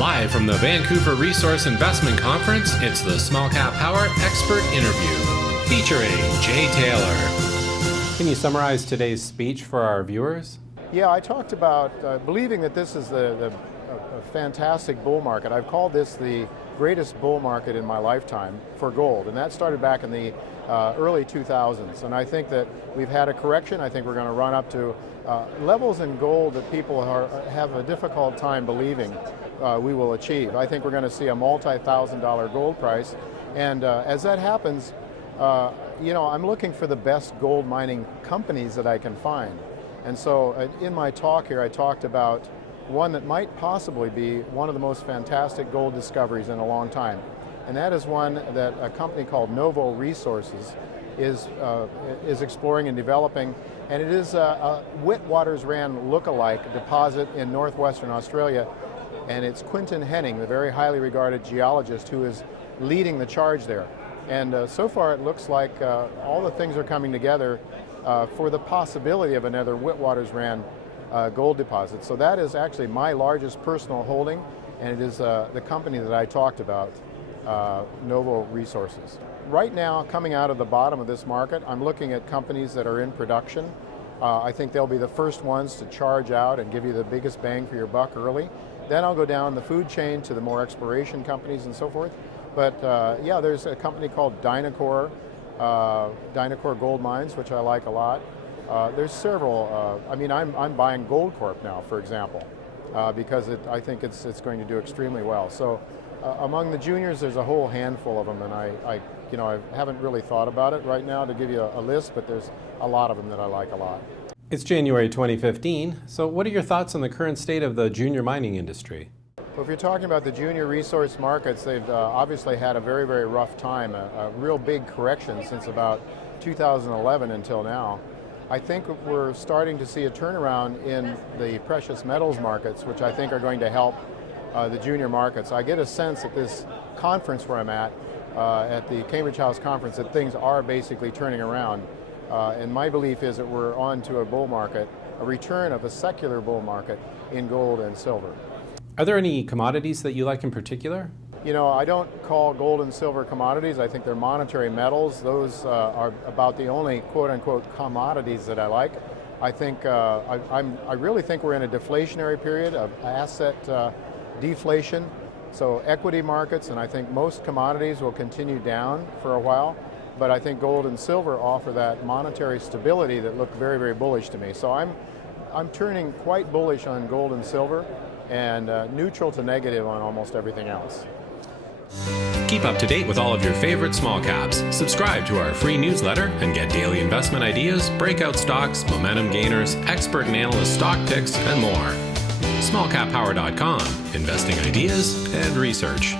Live from the Vancouver Resource Investment Conference, it's the Small Cap Power Expert Interview, featuring Jay Taylor. Can you summarize today's speech for our viewers? Yeah, I talked about believing that this is a fantastic bull market. I've called this the greatest bull market in my lifetime for gold, and that started back in the early 2000s. And I think that we've had a correction. I think we're going to run up to levels in gold that people have a difficult time believing we will achieve. I think we're going to see a multi-$1,000 gold price, and as that happens, I'm looking for the best gold mining companies that I can find. And so in my talk here, I talked about one that might possibly be one of the most fantastic gold discoveries in a long time. And that is one that a company called Novo Resources is exploring and developing. And it is a Witwatersrand look-alike deposit in northwestern Australia. And it's Quinton Henning, the very highly regarded geologist, who is leading the charge there. And so far it looks like all the things are coming together for the possibility of another Witwatersrand gold deposit. So that is actually my largest personal holding, and it is the company that I talked about, Novo Resources. Right now, coming out of the bottom of this market, I'm looking at companies that are in production. I think they'll be the first ones to charge out and give you the biggest bang for your buck early. Then I'll go down the food chain to the more exploration companies and so forth. But yeah, there's a company called Dynacor Gold Mines, which I like a lot. There's several. I'm buying Goldcorp now, for example, because I think it's going to do extremely well. So among the juniors, there's a whole handful of them, and I haven't really thought about it right now to give you a list, but there's a lot of them that I like a lot. It's January 2015, so what are your thoughts on the current state of the junior mining industry? Well, if you're talking about the junior resource markets, they've obviously had a very, very rough time, a real big correction since about 2011 until now. I think we're starting to see a turnaround in the precious metals markets, which I think are going to help the junior markets. I get a sense at this conference where I'm at the Cambridge House Conference, that things are basically turning around. And my belief is that we're on to a bull market, a return of a secular bull market in gold and silver. Are there any commodities that you like in particular? You know, I don't call gold and silver commodities. I think they're monetary metals. Those are about the only quote-unquote commodities that I like. I think I really think we're in a deflationary period of asset deflation. So equity markets, and I think most commodities will continue down for a while. But I think gold and silver offer that monetary stability that look very, very bullish to me. So I'm turning quite bullish on gold and silver, and neutral to negative on almost everything else. Keep up to date with all of your favorite small caps. Subscribe to our free newsletter and get daily investment ideas, breakout stocks, momentum gainers, expert and analyst stock picks, and more. Smallcappower.com, investing ideas and research.